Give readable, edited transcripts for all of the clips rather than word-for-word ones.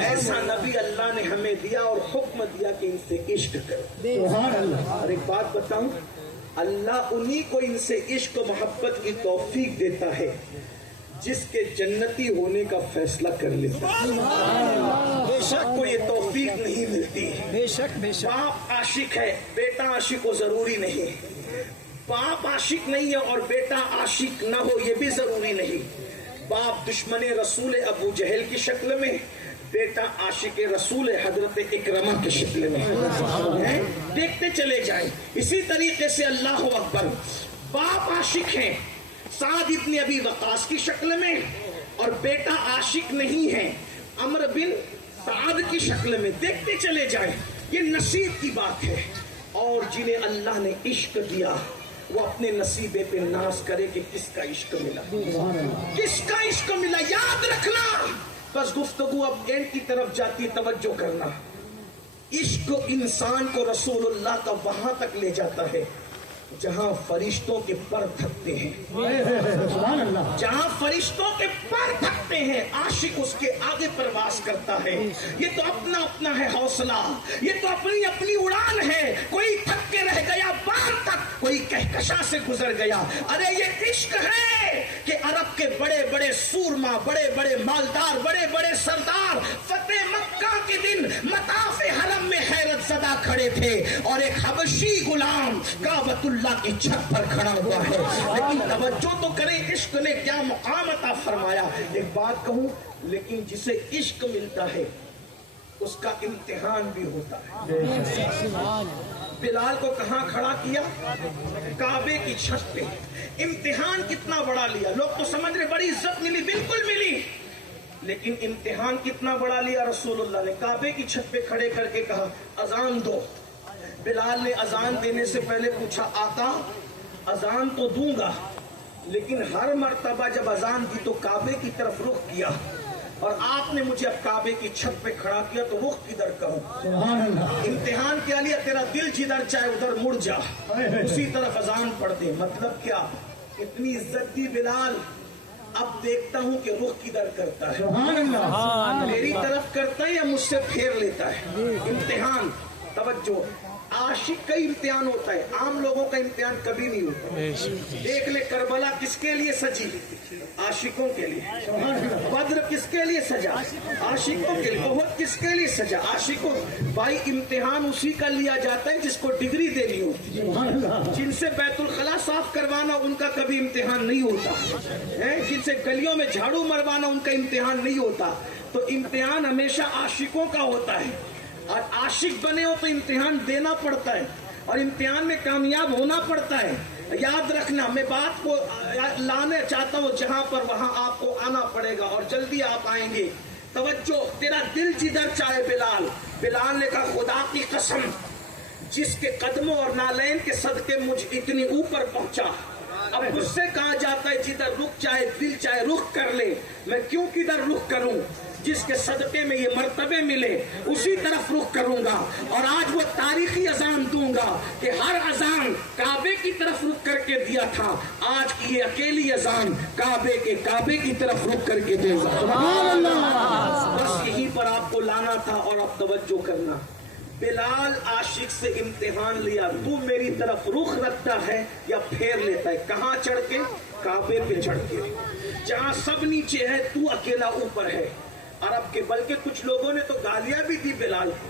ایسا نبی اللہ نے ہمیں دیا اور حکم دیا کہ ان سے عشق کرو. اور ایک بات بتاؤں، اللہ انہی کو ان سے عشق و محبت کی توفیق دیتا ہے جس کے جنتی ہونے کا فیصلہ کر لیتا ہے. بے شک کو یہ توفیق نہیں ملتی. بے شک بے شک. باپ عاشق ہے، بیٹا عاشق ہو ضروری نہیں. باپ عاشق نہیں ہے اور بیٹا عاشق نہ ہو یہ بھی ضروری نہیں. باپ دشمن رسول ابو جہل کی شکل میں، بیٹا عاشق رسول حضرت اکرمہ کی شکل میں. دیکھتے چلے جائیں. اسی طریقے سے اللہ اکبر، باپ عاشق ہیں سعد ابن ابی وقاص کی شکل میں اور بیٹا عاشق نہیں ہے عمرو بن سعد کی شکل میں. دیکھتے چلے جائیں. یہ نصیب کی بات ہے. اور جنہیں اللہ نے عشق دیا وہ اپنے نصیبے پہ ناز کرے کہ کس کا عشق ملا، کس کا عشق ملا. یاد رکھنا. بس گفتگو اب اینڈ کی طرف جاتی، توجہ کرنا. عشق انسان کو رسول اللہ کا وہاں تک لے جاتا ہے جہاں فرشتوں کے پر تھکتے ہیں. جہاں فرشتوں کے پر تھکتے ہیں عاشق اس کے آگے پرواز کرتا ہے. یہ تو اپنا اپنا ہے حوصلہ، یہ تو اپنی اپنی اڑان ہے. کوئی تھک کے رہ گیا بار تک، کوئی کہکشاں سے گزر گیا. ارے یہ عشق ہے کہ عرب کے بڑے بڑے سورما، بڑے بڑے مالدار، بڑے بڑے سردار فتح مکہ کے دن مطاف حرم میں حیرت زدہ کھڑے تھے اور ایک حبشی غلام کعبۃ اللہ کی چھت پر کھڑا ہوا ہے. لیکن توجہ تو کریں عشق نے کیا مقام عطا فرمایا. ایک بات کہوں، لیکن جسے عشق ملتا ہے اس کا امتحان بھی ہوتا ہے. بلال کو کہاں کھڑا کیا؟ کعبے کی چھت پہ. امتحان کتنا بڑا لیا. لوگ تو سمجھ رہے بڑی عزت ملی، بالکل ملی، لیکن امتحان کتنا بڑا لیا. رسول اللہ نے کعبے کی چھت پہ کھڑے کر کے کہا اذان دو. بلال نے اذان دینے سے پہلے پوچھا آقا اذان تو دوں گا، لیکن ہر مرتبہ جب اذان دی تو کعبے کی طرف رخ کیا اور آپ نے مجھے اب کعبے کی چھت پہ کھڑا کیا تو رخ کدھر کروں؟ امتحان کیا لیا؟ تیرا دل جدھر چاہے ادھر مڑ جا، اسی طرف اذان پڑھ دے. مطلب کیا؟ اتنی عزت دی بلال، اب دیکھتا ہوں کہ رخ کدھر کرتا ہے، میری طرف کرتا ہے یا مجھ سے پھیر لیتا ہے. امتحان. توجہ، عاشق کا امتحان ہوتا ہے، عام لوگوں کا امتحان کبھی نہیں ہوتا. دیکھ لے کربلا کس کے لیے سجی؟ عاشقوں کے لیے. بدر کس کے لیے سجا؟ عاشقوں کے لیے. احد کس کے لیے سجا؟ عاشقوں. بھائی امتحان اسی کا لیا جاتا ہے جس کو ڈگری دینی ہوتی ہے. جن سے بیت الخلا صاف کروانا ان کا کبھی امتحان نہیں ہوتا. جن سے گلیوں میں جھاڑو مروانا ان کا امتحان نہیں ہوتا. تو امتحان ہمیشہ عاشقوں کا ہوتا ہے. اور عاشق بنے ہو تو امتحان دینا پڑتا ہے اور امتحان میں کامیاب ہونا پڑتا ہے. یاد رکھنا، میں بات کو لانے چاہتا ہوں جہاں پر وہاں آپ کو آنا پڑے گا اور جلدی آپ آئیں گے. توجہ، تیرا دل جدھر چاہے. بلال نے کہا خدا کی قسم جس کے قدموں اور نالین کے صدقے مجھ اتنی اوپر پہنچا. اب مجھ سے کہا جاتا ہے جدھر رخ چاہے دل چاہے رخ کر لے، میں کیوں کدھر رخ کروں؟ جس کے صدقے میں یہ مرتبے ملے اسی طرف رخ کروں گا. اور آج وہ تاریخی اذان دوں گا کہ ہر اذان کعبے کی طرف رخ کر کے دیا تھا، آج کی یہ اکیلی اذان کعبے کی طرف رخ کر کے دے گا. بس یہیں پر آپ کو لانا تھا. اور اب توجہ کرنا، بلال عاشق سے امتحان لیا، تو میری طرف رخ رکھتا ہے یا پھیر لیتا ہے؟ کہاں چڑھ کے؟ کعبے پہ چڑھ کے. جہاں سب نیچے ہے تو اکیلا اوپر ہے. عرب کے بلکہ کچھ لوگوں نے تو گالیاں بھی دی بلال کو.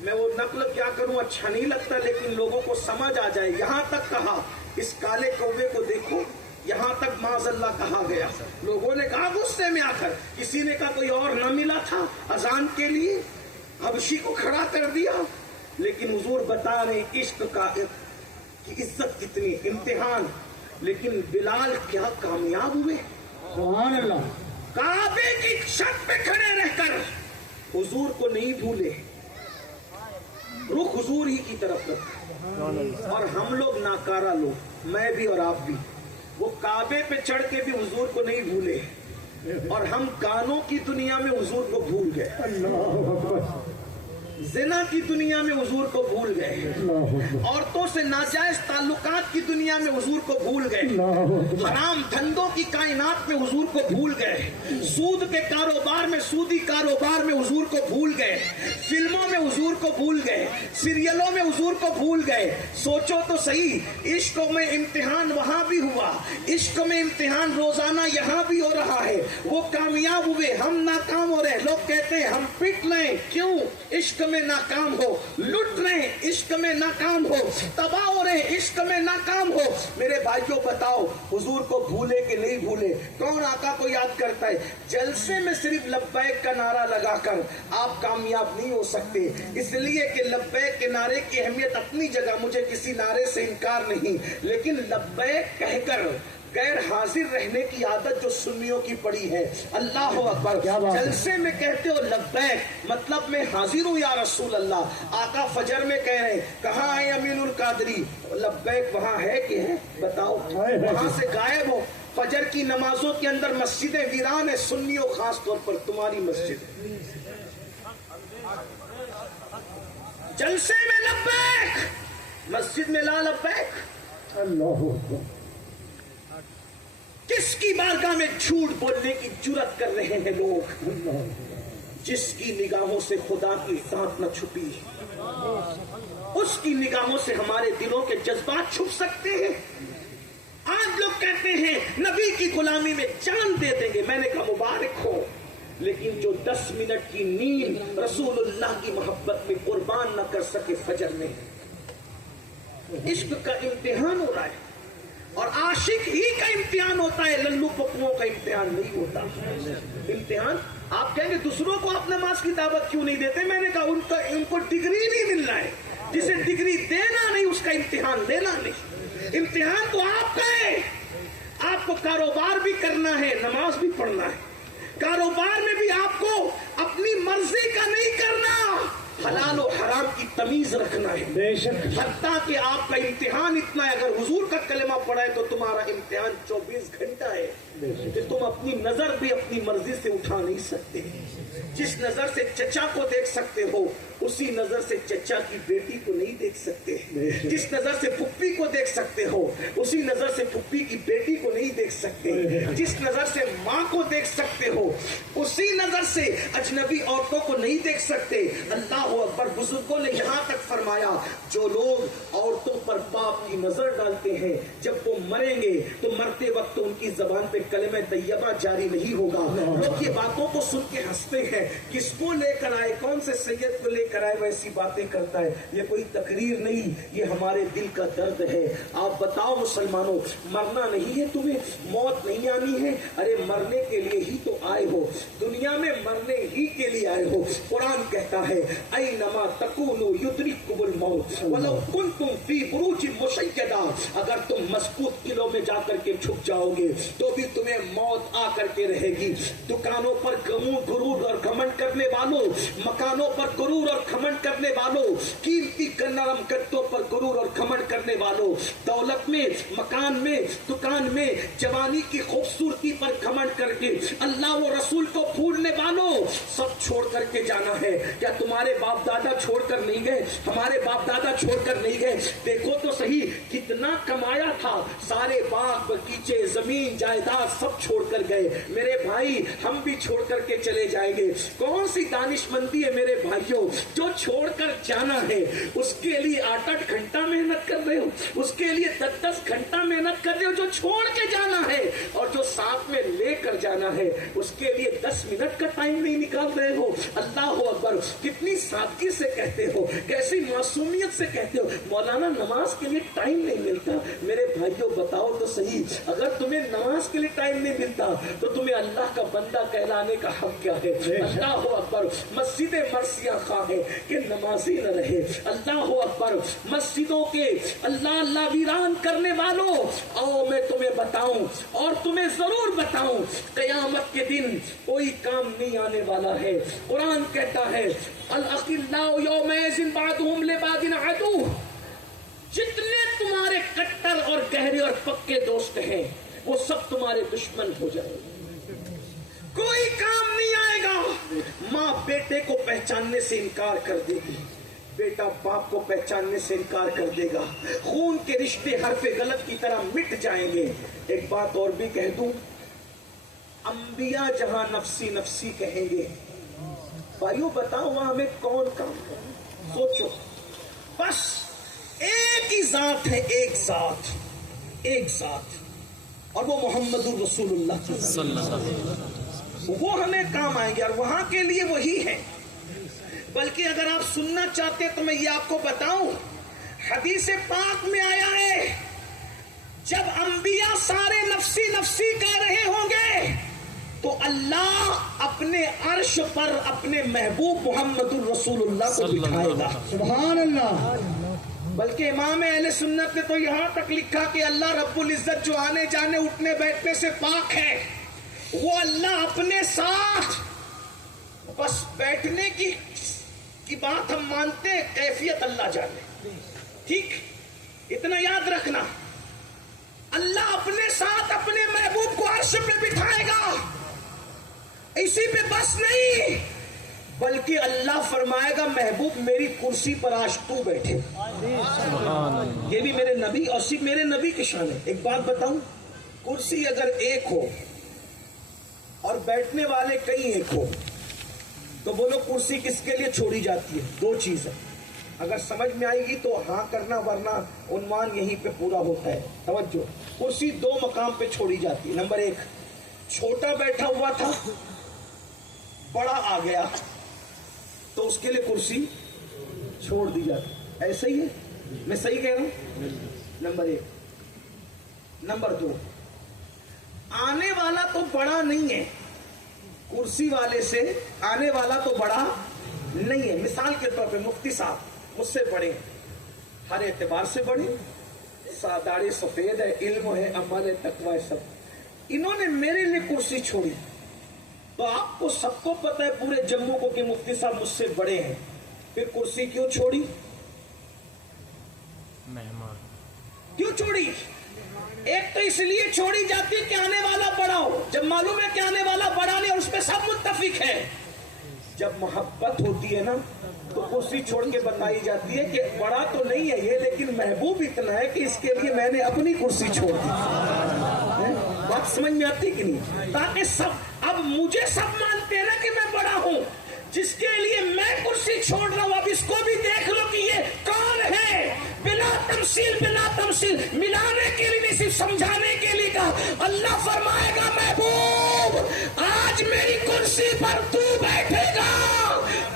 میں وہ نقل کیا کروں، اچھا نہیں لگتا، لیکن لوگوں کو سمجھ آ جائے. یہاں تک کہا اس کالے کوے کو دیکھو، یہاں تک معاذ اللہ کہا گیا. لوگوں نے کہا غصے میں آ کر، کسی نے کہا کوئی اور نہ ملا تھا اذان کے لیے، حبشی کو کھڑا کر دیا. لیکن حضور بتا رہے عشق کا کی عزت کتنی. امتحان. لیکن بلال کیا کامیاب ہوئے. سبحان اللہ. کعبے کی چھت پہ کھڑے رہ کر حضور کو نہیں بھولے، رخ حضور ہی کی طرف رکھا. اور ہم لوگ ناکارہ لوگ، میں بھی اور آپ بھی، وہ کعبے پہ چڑھ کے بھی حضور کو نہیں بھولے اور ہم گانوں کی دنیا میں حضور کو بھول گئے. जिना की दुनिया में हुजूर को भूल गए, औरतों से नाजायज ताल्लुकात की दुनिया में हुजूर को भूल गए, हराम धंधों की कायनात में हुजूर को भूल गए, सूद के कारोबार में, सूदी कारोबार में हुजूर को भूल गए, फिल्मों में हुजूर को भूल गए, सीरियलों में हुजूर को भूल गए। सोचो तो सही, इश्क में इम्तिहान वहां भी हुआ, इश्क में इम्तिहान रोजाना यहाँ भी हो रहा है। वो कामयाब हुए, हम नाकाम हो रहे। लोग कहते हैं हम पिट लें, क्यों? इश्क में नाकाम हो। लुट रहे, इश्क में नाकाम हो। तबाह हो रहे, इश्क में नाकाम हो। मेरे भाइयों बताओ, हुजूर को भूले कि नहीं भूले? कौन आका को याद करता है? जलसे में सिर्फ लब्बैक का नारा लगाकर आप कामयाब नहीं हो सकते, इसलिए कि लब्बैक के नारे की अहमियत अपनी जगह, मुझे किसी नारे से इनकार नहीं, लेकिन लब्बैक कहकर गैर हाजिर रहने की आदत जो सुन्नियों की पड़ी है। अल्लाह अकबर। जलसे में कहते हो लब्बैक, मतलब मैं हाजिर हूँ या रसूल अल्लाह। आका फजर में कह रहे हैं कहाँ है अमीनुल कादरी? लब्बैक वहाँ है कि है? बताओ। वहां से गायब हो। फजर की नमाजों के अंदर मस्जिदें वीरान है, सुन्नियों खास तौर पर तुम्हारी मस्जिद। जलसे में लब्बैक, मस्जिद में ला लब्बैक। अल्लाह, किसकी बारगाह में झूठ बोलने की जुर्रत कर रहे हैं लोग? जिसकी निगाहों से खुदा की जात न छुपी, उसकी निगाहों से हमारे दिलों के जज्बात छुप सकते हैं। आज लोग कहते हैं नबी की गुलामी में जान दे देंगे। मैंने कहा मुबारक हो, लेकिन जो 10 मिनट की नींद रसूलुल्लाह की मोहब्बत में कुर्बान न कर सके फजर में, इश्क का इम्तिहान हो रहा है। और आशिक ही का इम्तिहान होता है, लल्लू पप्पुओं का इम्तिहान नहीं होता। इम्तिहान, आप कहेंगे दूसरों को आप नमाज की दावत क्यों नहीं देते? मैंने कहा उनको डिग्री नहीं मिल रहा है। जिसे डिग्री देना नहीं, उसका इम्तिहान लेना नहीं। इम्तिहान तो आपका है। आपको कारोबार भी करना है, नमाज भी पढ़ना है। कारोबार में भी आपको अपनी मर्जी का नहीं करना, हलाल और हराम की तमीज रखना है। हत्ता कि आपका इम्तिहान इतना है, अगर हुजूर का कलेमा पढ़ा है तो तुम्हारा इम्तिहान 24 घंटा है कि तुम अपनी नजर भी अपनी मर्जी से उठा नहीं सकते। जिस नजर से चचा को देख सकते हो, उसी नजर से चचा की बेटी को नहीं देख सकते। जिस नजर से फुप्पी को देख सकते हो, उसी नजर से फुप्पी की बेटी को नहीं देख सकते। जिस नजर से माँ को देख सकते हो, उसी नजर से अजनबी औरतों को नहीं देख सकते। अल्लाह अकबर। बुजुर्गों ने यहाँ तक फरमाया, जो लोग औरतों पर पाप की नजर डालते हैं, जब वो मरेंगे तो मरते वक्त उनकी जबान पे कलमा तैयबा जारी नहीं होगा। लोग ये बातों को सुन के हंसते हैं, किसको लेकर आए, कौन से सैयद को लेकर आए, वैसी बातें करता है। ये कोई तकरीर नहीं, ये हमारे दिल का दर्द है। आप बताओ मुसलमानों, मरना नहीं है तुम्हें? मौत नहीं आनी है? अरे मरने के लिए ही तो आए हो, दुनिया में मरने ही के लिए आए हो। कुरान कहता है ऐनमा तकूनु युद्रिकुमुल मौत वलौ कुंतुम फी बुरूजिन मुशय्यदा। अगर तुम मजबूत किलों में जाकर के छुप जाओगे तो भी तुम्हें मौत आकर के रहेगी। दुकानों पर गुरूर और घमंड करने वालों, मकानों पर गुरूर और घमंड करने वालों, कीमती नरम कत्तों पर गुरूर और घमंड करने वालों, दौलत में, मकान में, दुकान में, जवानी की खूबसूरती पर घमंड करके अल्लाह व रसूल को भूलने वालों, सब छोड़ करके जाना है। क्या तुम्हारे बाप दादा छोड़कर नहीं गए? हमारे बाप दादा छोड़कर नहीं गए? देखो तो सही, कितना कमाया था, सारे बाग बगीचे जमीन जायदाद सब छोड़कर गए। मेरे भाई, हम भी छोड़ करके चले जाएंगे। कौन सी दानिशमंदी है मेरे भाइयों? जो छोड़कर जाना है उसके लिए 8-8 घंटा मेहनत कर रहे हो, उसके लिए 10-10 घंटा मेहनत कर रहे हो। जो छोड़ के जाना है और जो साथ में लेकर जाना है, उसके लिए 10 मिनट का टाइम नहीं निकाल रहे हो। अल्लाह अकबर। कितनी सादगी से कहते हो, कैसी मासूमियत से कहते हो, मौलाना नमाज के लिए टाइम नहीं मिलता। मेरे भाइयों बताओ तो सही, अगर तुम्हें नमाज के लिए टाइम नहीं मिलता तो तुम्हें अल्लाह का बंदा कहलाने का हक क्या है? अल्लाह अकबर। मस्जिद मरसिया खा है कि नमाजी न रहे। अल्लाह अकबर। मस्जिदों के अल्लाह अल्लाह वीरान करने वालों, आओ मैं तुम्हें बताऊं और तुम्हें जरूर बताऊं, कयामत के दिन कोई काम नहीं आने वाला है। कुरान कहता है अल-अखिल्लाउ यौमइज़िन बादुहुम लिबादिन अदू। जितने तुम्हारे कट्टर और गहरे और पक्के दोस्त हैं, वो सब तुम्हारे दुश्मन हो जाएंगे। कोई काम नहीं आएगा। माँ बेटे को पहचानने से इनकार कर देगी, बेटा बाप को पहचानने से इनकार कर देगा, खून के रिश्ते हरफ गलत की तरह मिट जाएंगे। एक बात और भी कह दूं, अंबिया जहां नफसी नफसी कहेंगे, भाइयों बताओ वहां हमें कौन काम करे? सोचो, बस एक ही जात है, एक जात, एक जात, और वो मोहम्मदुर रसूलुल्लाह सल्लल्लाहु अलैहि वसल्लम, वो हमें काम आएंगे और वहां के लिए वही है। बल्कि अगर आप सुनना चाहते तो मैं ये आपको बताऊं, हदीस पाक में आया है, जब अंबिया सारे नफसी नफसी कह रहे होंगे तो अल्लाह अपने अर्श पर अपने महबूब मोहम्मदुर रसूलुल्लाह को बिठाएगा। सुभान अल्लाह। बल्कि इमाम अहले सुन्नत ने तो यहां तक लिखा कि अल्लाह रब्बुल इज्जत जो आने जाने उठने बैठने से पाक है, वो अल्लाह अपने साथ, बस बैठने की बात हम मानते हैं, कैफियत अल्लाह जाने। ठीक, इतना याद रखना, अल्लाह अपने साथ अपने महबूब को अर्श पे बिठाएगा। इसी पे बस नहीं, बल्कि अल्लाह फरमाएगा महबूब मेरी कुर्सी पर आज तू बैठे। ये भी मेरे नबी और सिर्फ मेरे नबी की शान है। एक बात बताऊं, कुर्सी अगर एक हो और बैठने वाले कई एक हो तो बोलो कुर्सी किसके लिए छोड़ी जाती है? दो चीज है, अगर समझ में आएगी तो हाँ करना, वरना उन्मान यहीं पे पूरा होता है। तवज्जो, कुर्सी दो मकाम पे छोड़ी जाती है। नंबर एक, छोटा बैठा हुआ था, बड़ा आ गया तो उसके लिए कुर्सी छोड़ दी जाती। ऐसा ही है, मैं सही कह रहा हूं? नंबर एक। नंबर दो, आने वाला तो बड़ा नहीं है, कुर्सी वाले से आने वाला तो बड़ा नहीं है। मिसाल के तौर पे मुफ्ती साहब मुझसे बड़े, हर एतबार से बड़े, दाढ़ी सफेद है, इल्म है, अमल है, तकवा है, सब। इन्होंने मेरे लिए कुर्सी छोड़ी, तो आपको सबको पता है पूरे जम्मू को कि मुफ्ती साहब मुझसे बड़े हैं, फिर कुर्सी क्यों छोड़ी? मेहमान क्यों छोड़ी? एक तो इसलिए छोड़ी जाती है कि आने वाला बड़ा हो, जब मालूम है कि आने वाला बड़ा नहीं और उस पर सब मुत्तफिक है। जब मोहब्बत होती है ना तो कुर्सी छोड़ के बताई जाती है कि बड़ा तो नहीं है ये, लेकिन महबूब इतना है कि इसके लिए मैंने अपनी कुर्सी छोड़ दी। बात समझ में आती कि नहीं? ताकि सब, अब मुझे सब मानते हैं ना कि मैं बड़ा हूं, जिसके लिए मैं कुर्सी छोड़ रहा हूं, अब इसको भी देख लो कि ये कौन है। बिना तमसील मिलाने के लिए नहीं, सिर्फ समझाने के लिए कहा। अल्लाह फरमाएगा महबूब आज मेरी कुर्सी पर तू बैठेगा,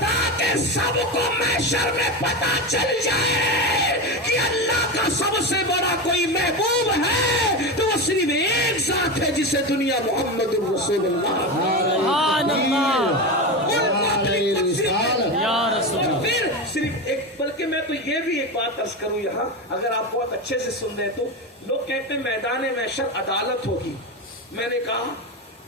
ताकि सबको महशर में पता चल जाए कि अल्लाह का सबसे बड़ा कोई महबूब है तो वो सिर्फ एक जात है, जिसे दुनिया मोहम्मद फिर सिर्फ एक। बल्कि मैं तो ये भी एक बात अर्ज करूं यहाँ, अगर आप बहुत अच्छे से सुन रहे तो, लोग कहते हैं मैदान महशर अदालत होगी। मैंने कहा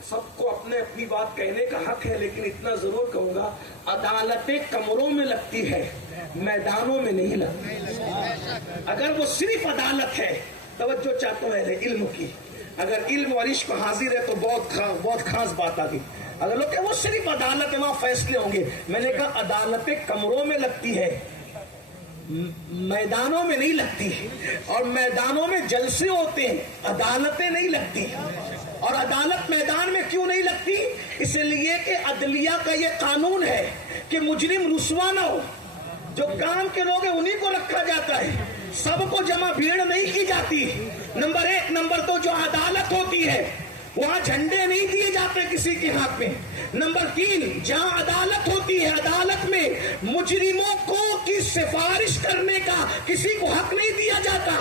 सबको अपने अपनी बात कहने का हक है, लेकिन इतना जरूर कहूंगा, अदालतें कमरों में लगती है, मैदानों में नहीं लगती। अगर वो सिर्फ अदालत है, तवज्जो चाहता हूं इल्म की, अगर इल्म और इश्क हाजिर है तो बहुत खास बात आ गई। अगर लोग वो सिर्फ अदालत है वहां फैसले होंगे, मैंने कहा अदालतें कमरों में लगती है, मैदानों में नहीं लगती, और मैदानों में जलसे होते हैं, अदालतें नहीं लगती। और अदालत मैदान में क्यों नहीं लगती? इसलिए कि अदलिया का ये कानून है कि मुजरिम रुस्वा ना हो, जो काम के लोग हैं उन्हीं को रखा जाता है, सबको जमा भीड़ नहीं की जाती। नंबर एक। नंबर दो, जो अदालत होती है वहां झंडे नहीं दिए जाते किसी के हाथ में। नंबर तीन, जहां अदालत होती है, अदालत में मुजरिमों को की सिफारिश करने का किसी को हक नहीं दिया जाता।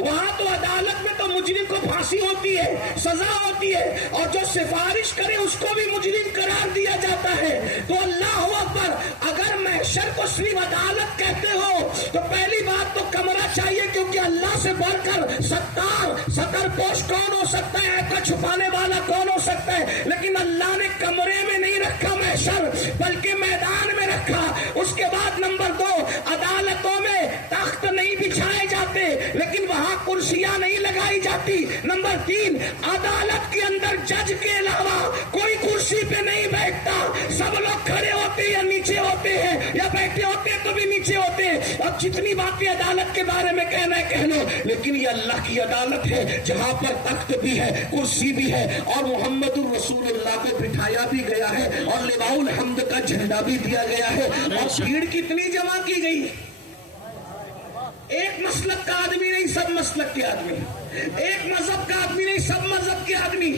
वहां तो अदालत में तो मुजरिम को फांसी होती है, सजा होती है, और जो सिफारिश करे उसको भी मुजरिम करार दिया जाता है। तो अल्लाह अकबर, अगर महशर को सिर्फ अदालत कहते हो तो पहली बात तो कमरा चाहिए, क्योंकि अल्लाह से बढ़कर सत्तर पोस्ट कौन हो सकता है, ऐसा छुपाने वाला कौन हो सकता है। लेकिन अल्लाह ने कमरे में नहीं रखा महशर, बल्कि मैदान में रखा। उसके बाद नंबर दो, अदालतों में तख्त नहीं बिछाए जाते, लेकिन वहां कुर्सियां नहीं लगाई जाती। नंबर तीन, अदालत के अंदर जज के अलावा कोई कुर्सी کرسی پہ نہیں بیٹھتا، سب لوگ کھڑے ہوتے ہیں یا نیچے ہوتے ہیں، یا بیٹھے ہوتے ہیں تو بھی نیچے ہوتے ہیں۔ اب جتنی باتیں عدالت کے بارے میں کہنا ہے کہہ لو، لیکن یہ اللہ کی عدالت ہے جہاں پر تخت بھی ہے، کرسی بھی ہے، اور محمد الرسول اللہ کو بٹھایا بھی گیا ہے، اور لواء الحمد کا جھنڈا بھی دیا گیا ہے، اور بھیڑ کتنی جمع کی گئی؟ ایک مسلک کا آدمی نہیں، سب مسلک کے آدمی، ایک مذہب کا آدمی نہیں، سب مذہب کے آدمی،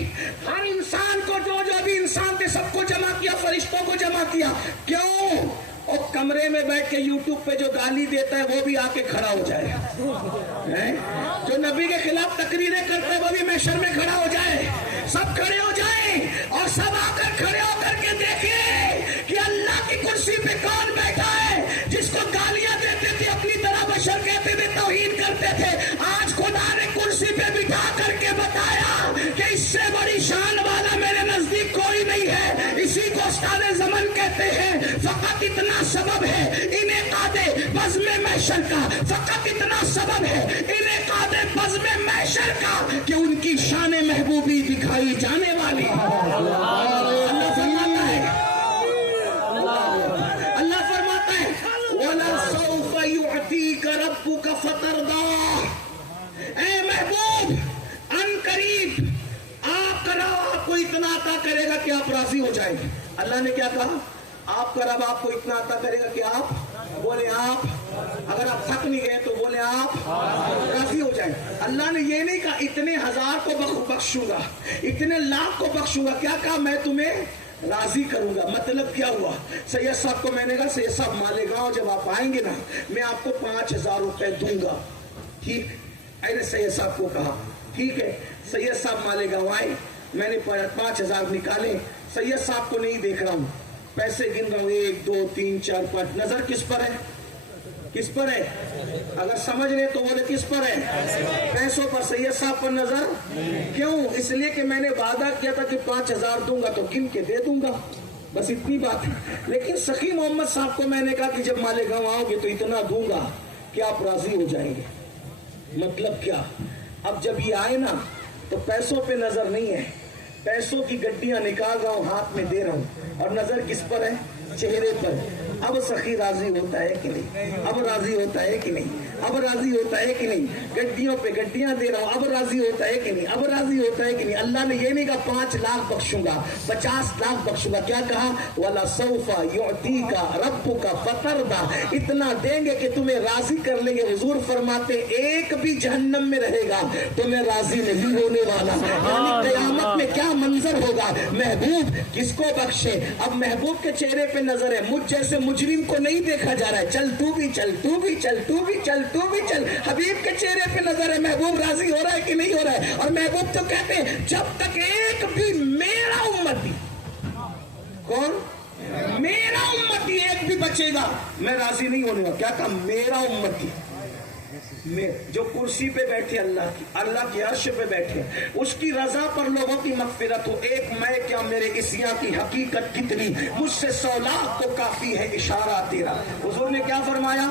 ہر انسان کو جو بھی انسان تھے سب کو جمع کیا، فرشتوں کو جمع کیا۔ کیوں؟ اور کمرے میں بیٹھ کے یوٹیوب پہ جو گالی دیتا ہے وہ بھی آ کے کھڑا ہو جائے، جو نبی کے خلاف تقریریں کرتے ہیں وہ بھی محشر میں کھڑا ہو جائے، سب کھڑے ہو جائیں اور سب آ کر کھڑے ہو کر کے دیکھیں کہ اللہ کی کرسی پہ کون بیٹھا ہے۔ جس کو گالیاں دیتے تھے اپنی طرح بشر کہتے تھے، توہین کرتے تھے، آج خدا نے کرسی پہ بٹھا کر کے بتایا کہ اس سے بڑی شان والا میرے نزدیک کوئی نہیں ہے۔ اسی کو استاد زمن کہتے ہیں، فقط اتنا سبب ہے انعقاد بزم محشر کا، فقط اتنا سبب ہے انعقاد بزم محشر کا کہ ان کی شان محبوبی دکھائی جانے والی۔ اللہ فرماتا ہے، اللہ فرماتا ہے وَلَسَوْفَ يُعْتِيكَ رَبُّكَ فَتَرْضَىٰ، اے محبوب ان قریب آپ کا رب آپ کو اتنا عطا کرے گا کہ آپ راضی ہو جائیں گے۔ اللہ نے کیا کہا؟ آپ کا رب آپ کو اتنا عطا کرے گا کہ آپ بولے، آپ اگر آپ تھک نہیں گئے تو بولے آپ راضی ہو جائیں۔ اللہ نے یہ نہیں کہا اتنے ہزار کو بخشوں گا، اتنے لاکھ کو بخشوں گا، کیا کہا؟ میں تمہیں راضی کروں گا۔ مطلب کیا ہوا؟ سید صاحب کو میں نے کہا سید صاحب مالیگاؤں جب آپ آئیں گے نا میں آپ کو 5,000 روپے دوں گا، ٹھیک؟ میں نے سید صاحب کو کہا ٹھیک ہے۔ سید صاحب مالیگاؤں آئے، میں نے 5,000 نکالے، سید صاحب کو نہیں دیکھ رہا ہوں، پیسے گن رہا ہوں، 1 2 3 4 5، نظر کس پر ہے؟ کس پر ہے؟ اگر سمجھ رہے تو بولے کس پر ہے؟ پیسوں پر، سید صاحب پر نظر کیوں؟ اس لیے کہ میں نے وعدہ کیا تھا کہ 5,000 دوں گا تو گن کے دے دوں گا، بس اتنی بات ہے۔ لیکن سخی محمد صاحب کو میں نے کہا کہ جب مالیگاؤں آؤ گے تو اتنا دوں گا کہ آپ راضی ہو جائیں گے۔ مطلب کیا؟ اب جب یہ آئے نا تو پیسوں پہ نظر نہیں ہے، پیسوں کی گڈیاں نکال رہا ہوں، ہاتھ میں دے رہا ہوں، اور نظر کس پر ہے؟ چہرے پر۔ اب سخی راضی ہوتا ہے کہ نہیں؟ اب راضی ہوتا ہے کہ نہیں؟ اب راضی ہوتا ہے کہ نہیں؟ گڈیوں پہ گڈیاں دے رہا ہوں، اب راضی ہوتا ہے کہ نہیں؟ اب راضی ہوتا ہے کہ نہیں؟ اللہ نے یہ نہیں کہا 5 لاکھ بخشوں گا، 50 لاکھ بخشوں گا، کیا کہا؟ وَلَسَوْفَ يُعْتِيكَ رَبُّكَ فَتَرْضَىٰ، اتنا دیں گے کہ تمہیں راضی کر لیں گے۔ حضور فرماتے ایک بھی جہنم میں رہے گا تو میں راضی نہیں ہونے والا۔ یعنی قیامت میں کیا منظر ہوگا؟ محبوب کس کو بخشے؟ اب محبوب کے چہرے پہ نظر ہے، مجھ جیسے مجرم کو نہیں دیکھا جا رہا ہے، چل تو بھی چل، تو بھی چل، تو بھی چل، تو بھی چل، حبیب کے چہرے پہ نظر ہے، محبوب راضی ہو رہا ہے کہ نہیں ہو رہا ہے؟ اور محبوب تو کہتے ہیں جب تک ایک بھی میرا امتی، کون؟ میرا امتی ایک بھی بچے گا میں راضی نہیں ہونے والا۔ کیا کہا؟ میرا امتی، جو کرسی پہ بیٹھے اللہ کی عرش پہ بیٹھے، اس کی رضا پر لوگوں کی مغفرت ہو۔ ایک میں کیا میرے عصیاں کی حقیقت کتنی، مجھ سے 100 لاکھ تو کافی ہے اشارہ تیرا۔ حضور نے کیا فرمایا؟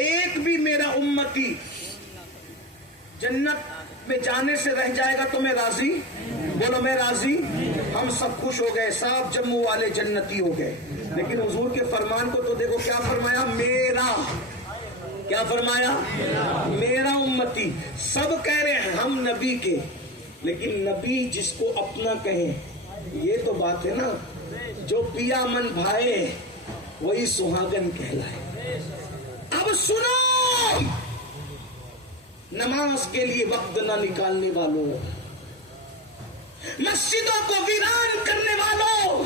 ایک بھی میرا امتی جنت میں جانے سے رہ جائے گا تو میں راضی، بولو میں راضی۔ ہم سب خوش ہو گئے، صاحب جموں والے جنتی ہو گئے، لیکن حضور کے فرمان کو تو دیکھو، کیا فرمایا؟ میرا، کیا فرمایا؟ میرا امتی۔ سب کہہ رہے ہیں ہم نبی کے، لیکن نبی جس کو اپنا کہیں یہ تو بات ہے نا، جو پیا من بھائے وہی سہاگن کہلائے۔ اب سنو، نماز کے لیے وقت نہ نکالنے والوں، مسجدوں کو ویران کرنے والوں،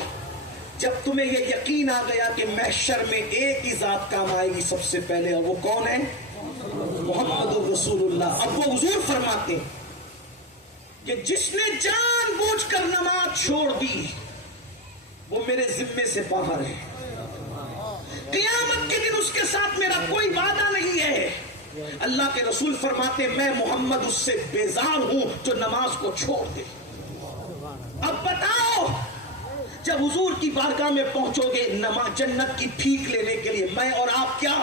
جب تمہیں یہ یقین آ گیا کہ محشر میں ایک ہی ذات کام آئے گی سب سے پہلے، اور وہ کون ہے؟ محمد رسول اللہ۔ اب وہ حضور فرماتے ہیں کہ جس نے جان بوجھ کر نماز چھوڑ دی وہ میرے ذمے سے باہر ہے، قیامت کے دن اس کے ساتھ میرا کوئی وعدہ نہیں ہے۔ اللہ کے رسول فرماتے ہیں میں محمد اس سے بیزار ہوں جو نماز کو چھوڑ دے۔ اب بتاؤ، جب जब हुजूर की बारगाह में पहुंचोगे नमाज जन्नत की भीख लेने के लिए, मैं और आप क्या,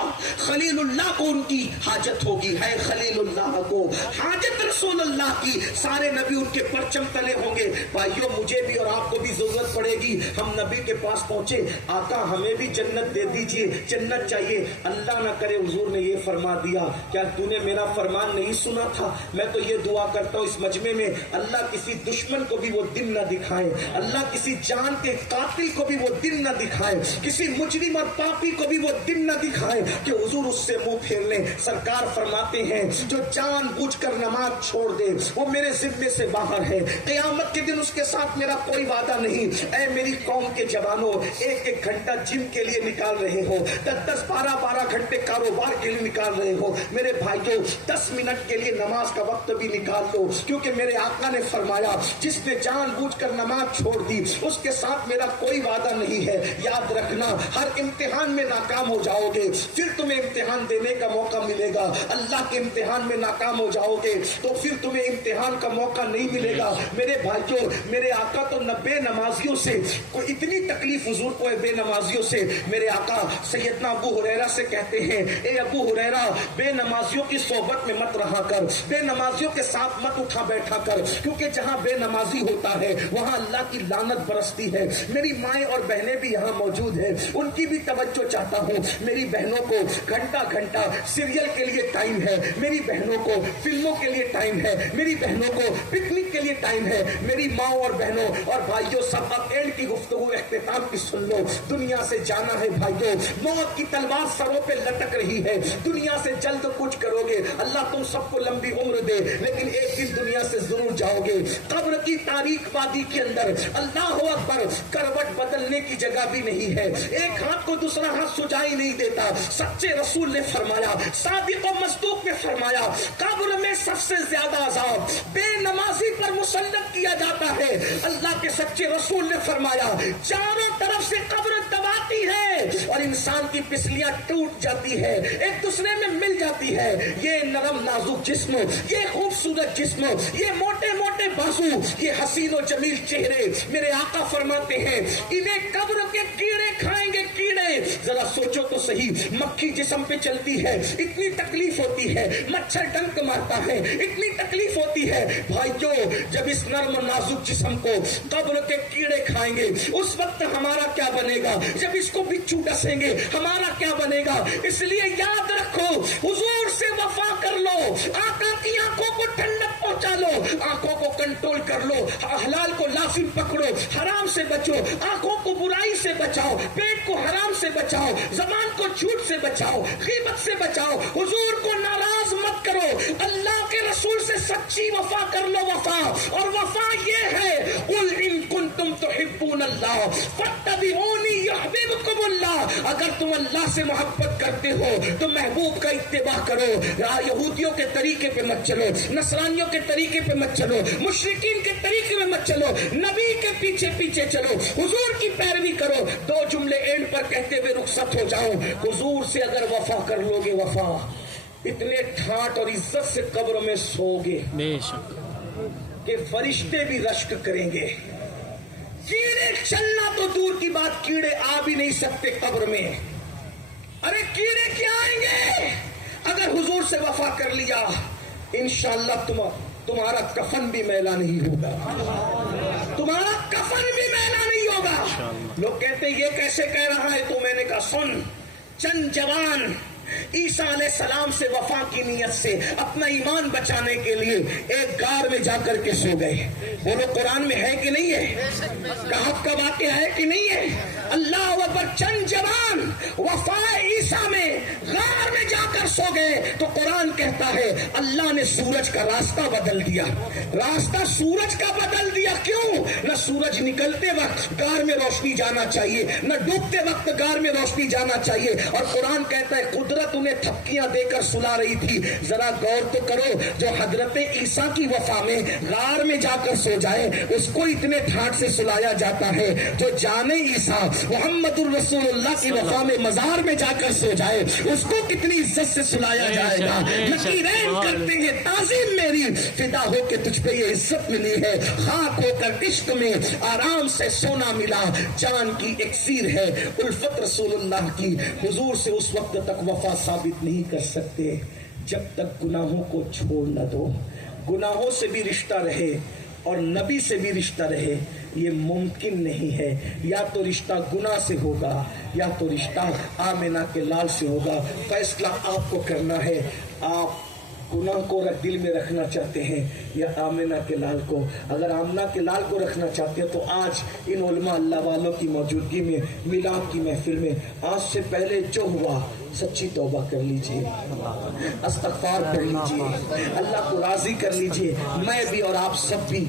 खलीलुल्लाह को उनकी हाजत होगी, है खलीलुल्लाह को हाजत रसूलुल्लाह की, सारे नबी उनके परचम तले होंगे। भाइयों, मुझे भी और आपको भी जरूरत पड़ेगी। हम नबी के पास पहुंचे, आका हमें भी जन्नत दे दीजिए, जन्नत चाहिए। अल्लाह ना करे हुजूर ने ये फरमा दिया, क्या तूने मेरा फरमान नहीं सुना था? मैं तो ये दुआ करता हूँ इस मजमे में, अल्लाह किसी दुश्मन को भी वो दिन न दिखाए, अल्लाह किसी जान के कातिल को भी वो दिन न दिखाए, किसी मुजरिम और पापी को भी वो दिन न दिखाए कि हुजूर उससे मुंह फेर ले। सरकार फरमाते हैं, जो जानबूझकर नमाज छोड़ दे वो मेरे जिम्मे से बाहर है, क़यामत के दिन उसके साथ मेरा कोई वादा नहीं। ऐ मेरी कौम के जवानों, एक एक घंटा जिम के लिए निकाल रहे हो, 10-10, 12-12 घंटे कारोबार के लिए निकाल रहे हो, मेरे भाइयों 10 मिनट के लिए नमाज का वक्त भी निकाल लो, क्योंकि मेरे आका ने फरमाया, जिसने जानबूझकर नमाज छोड़ दी उसके साथ मेरा कोई वादा नहीं है। याद रखना, हर इम्तिहान में नाकाम हो जाओगे, फिर तुम्हें इम्तिहान देने का मौका मिलेगा। अल्लाह के इम्तिहान में नाकाम हो जाओगे तो फिर तुम्हें इम्तिहान का मौका नहीं मिलेगा। मेरे भाइयों, मेरे आका तो बेनमाजियों से कोई इतनी तकलीफ हुजूर को है, बेनमाजियों से। मेरे आका सैयदना अबू हुरैरा से कहते हैं, ए अबू हुरैरा, बेनमाजियों की सोहबत में मत रहा कर, बेनमाजियों के साथ मत उठा बैठा कर, क्योंकि जहां बेनमाजी होता है वहां अल्लाह की लानत बरसती है। मेरी माएं और बहनें भी यहाँ मौजूद है, उनकी भी तवज्जो चाहता हूँ। मेरी बहनों को घंटा घंटा सीरियल के लिए टाइम है, मेरी बहनों को फिल्मों के लिए टाइम है, मेरी बहनों को पिकनिक के लिए टाइम है। मेरी माँ और बहनों और भाइयों, सब अब एंड की गुफ्तगू इख्तिताम की सुन लो। दुनिया से जाना है भाइयों, मौत की तलवार सरों पे लटक रही है, दुनिया से जल्द कुछ करोगे, अल्लाह तुम सबको लंबी उम्र दे, लेकिन एक दिन दुनिया से जरूर जाओगे। कब्र की तारीख वादी के अंदर अल्लाह अकबर, करवट बदलने की जगह भी नहीं है, एक हाथ को दूसरा हाथ सुझाई नहीं देता। सच्चे रसूल ने फरमाया, सादिक और मसदूक ने फरमाया, कब्र में सबसे ज्यादा अजाब बेनमाजी पर मुसल्लत किया जाता है। अल्लाह के सच्चे रसूल ने फरमाया, चारों तरफ से कब्र दबाती है और इंसान की पिसलियां टूट जाती है, एक दूसरे में मिल जाती है। ये नरम नाजुक जिस्म, ये खूबसूरत जिस्म, ये मोटे मोटे बाजू, ये हसीन और जमील चेहरे, मेरे आका फरमाते हैं, इन्हें कब्र के कीड़े खाएंगे, कीड़े। जरा सोचो तो सही, मक्खी जिस्म पे चलती है, इतनी तकलीफ होती है, मच्छर डंक मारता है, इतनी तकलीफ होती है। भाइयों, जब इस नर्म नाजुक जिस्म को कब्र के कीड़े खाएंगे, उस वक्त हमारा क्या बनेगा? जब इसको बिच्छू डसेंगे, हमारा क्या बनेगा? इसलिए याद रखो, हुजूर से वफा कर लो, आका की आंखों को ठंडक पहुंचा लो, आंखों को कंट्रोल कर लो, हलाल को लाजिम पकड़ो, हराम से बचो, आंखों को बुराई से बचाओ, पेट को हराम से बचाओ, जबान को झूठ से बचाओ, गीबत से बचाओ, हुजूर को नाराज मत करो, अल्लाह के रसूल से सच्ची वफा कर लो। वफा, और वफा ये है, कुल इन कुंतुम तुहिब्बून अल्लाह फत्तबिऊनी युहब्बुकुमुल्लाह, अगर तुम अल्लाह से मोहब्बत करते हो तो महबूब का इत्तिबा करो। यहूदियों के तरीके पे मत चलो, नसरानियों के तरीके पे मत चलो, मुशरिकीन के तरीके पे मत चलो, नबी के पीछे पीछे चलो, हुजूर की पैरवी करो। दो जुमले एंड पर कहते हुए रुखसत हो जाओ। हुजूर से अगर वफा कर लोगे, वफा इतने ठाट और इज्जत से कब्र में सोओगे कि फरिश्ते भी रश्क करेंगे। कीड़े चलना तो दूर की बात, कीड़े आ भी नहीं सकते कब्र में। अरे कीड़े क्या आएंगे? अगर हुजूर से वफा कर लिया, इंशाअल्लाह तुम्हारा कफन भी मैला नहीं होगा, तुम्हारा कफन भी मैला नहीं होगा। लोग कहते ये कैसे कह रहा है? तो मैंने कहा, सुन, चंद जवान ईसा अलैहिस्सलाम से वफा की नियत से अपना ईमान बचाने के लिए एक गार में जाकर के सो गए। बोलो, कुरान में है कि नहीं है? कहफ का वाक़या है कि नहीं है? अल्लाह अकबर, चंद जवान वफा ईसा में गार में जाकर सो गए तो कुरान कहता है अल्लाह ने सूरज का रास्ता बदल दिया। रास्ता सूरज का बदल दिया। क्यों? न सूरज निकलते वक्त गार में रोशनी जाना चाहिए, न डूबते वक्त गार में रोशनी जाना चाहिए। और कुरान कहता है कुदरत उन्हें थपकियां देकर सुला रही थी। जरा गौर तो करो, जो हजरत ईसा की वफा में गार में जाकर सो जाए उसको इतने ठाट से सुलाया जाता है। जो जाने ईसा मोहम्मदुर रसूलुल्लाह की वफा में मजार में जाकर सो जाए उसको कितनी इज्जत से سے سلایا جائے گا. نکیرین کرتے ہیں تعظیم میری, فدا ہو کے تجھ پہ یہ عزت ملی ہے. خاک ہو کر عشق میں آرام سے سونا ملا, جان کی اکسیر ہے الفت رسول اللہ کی. حضور سے اس وقت تک وفا ثابت نہیں کر سکتے جب تک گناہوں کو چھوڑ نہ دو. گناہوں سے بھی رشتہ رہے اور نبی سے بھی رشتہ رہے, یہ ممکن نہیں ہے. یا تو رشتہ گناہ سے ہوگا یا تو رشتہ آمنہ کے لال سے ہوگا. فیصلہ آپ کو کرنا ہے, آپ گناہ کو دل میں رکھنا چاہتے ہیں یا آمنہ کے لال کو. اگر آمنہ کے لال کو رکھنا چاہتے ہیں تو آج ان علماء اللہ والوں کی موجودگی میں میلاد کی محفل میں آج سے پہلے جو ہوا سچی توبہ کر لیجئے, استغفار کر لیجئے, اللہ کو راضی کر لیجئے. میں بھی اور آپ سب بھی